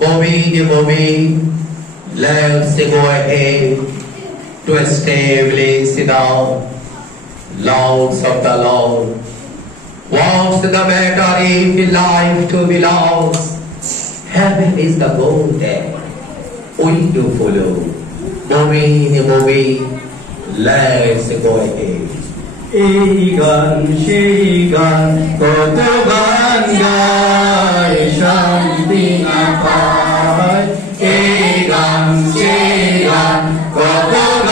Moving, let's go ahead to establish the laws of the Lord. What's the matter if life to be lost? Heaven is the goal there. We to follow. Moving, let's go ahead. Shigan, Kotobangai, Shanti Apai. Shigan, Kotobangai,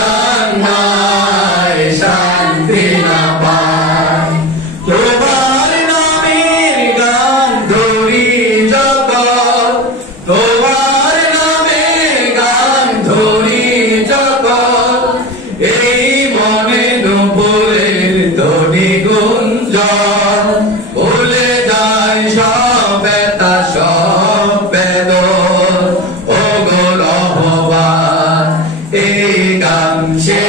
Shanti Apai. Tomare name gan dhori jagat, tomare name gan dhori jagat. Ei mone dupore ধনী গুঞ্জন ভুলে যায় সব ব্যথা সব বেদন ও গো রহমান এই গান সে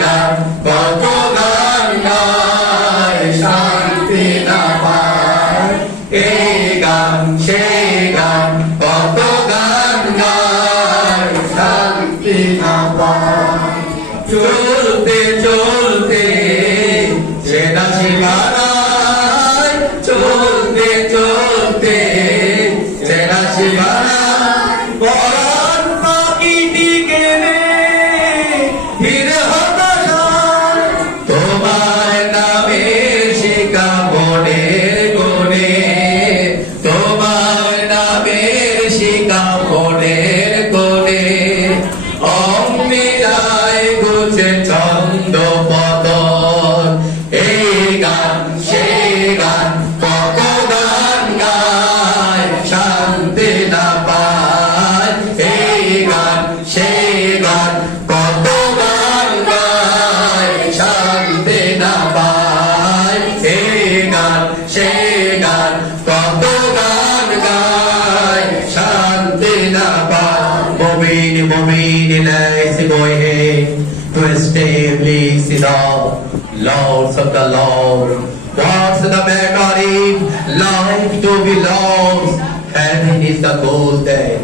গান কত গান গায় শান্তি না পায় এই গান সে গান কত গান গায় শান্তি না পায় চলতে চলতে চলতে চলতে চেনা শিবানায় পরাণ পাখিটিকে হিরে হতাশায় তোমার নামে শিকা মনের কোণে তোমার নামে শিকা মনের কোণে অম্বিরায় গুছে ছন্দ পতন এই গান সে গান কত গান গায় শান্তি না পায় এই গান সে গান কত গান গায় শান্তি না পায় এই গান সে গান কত গান গায় শান্তি না পায় Moving, let's go ahead to establish the laws of the Lord. What's the matter if life to be lost? Heaven is the goal there.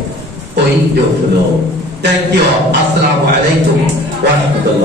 We do know. Thank you. Assalamu alaikum wa rahmatullah.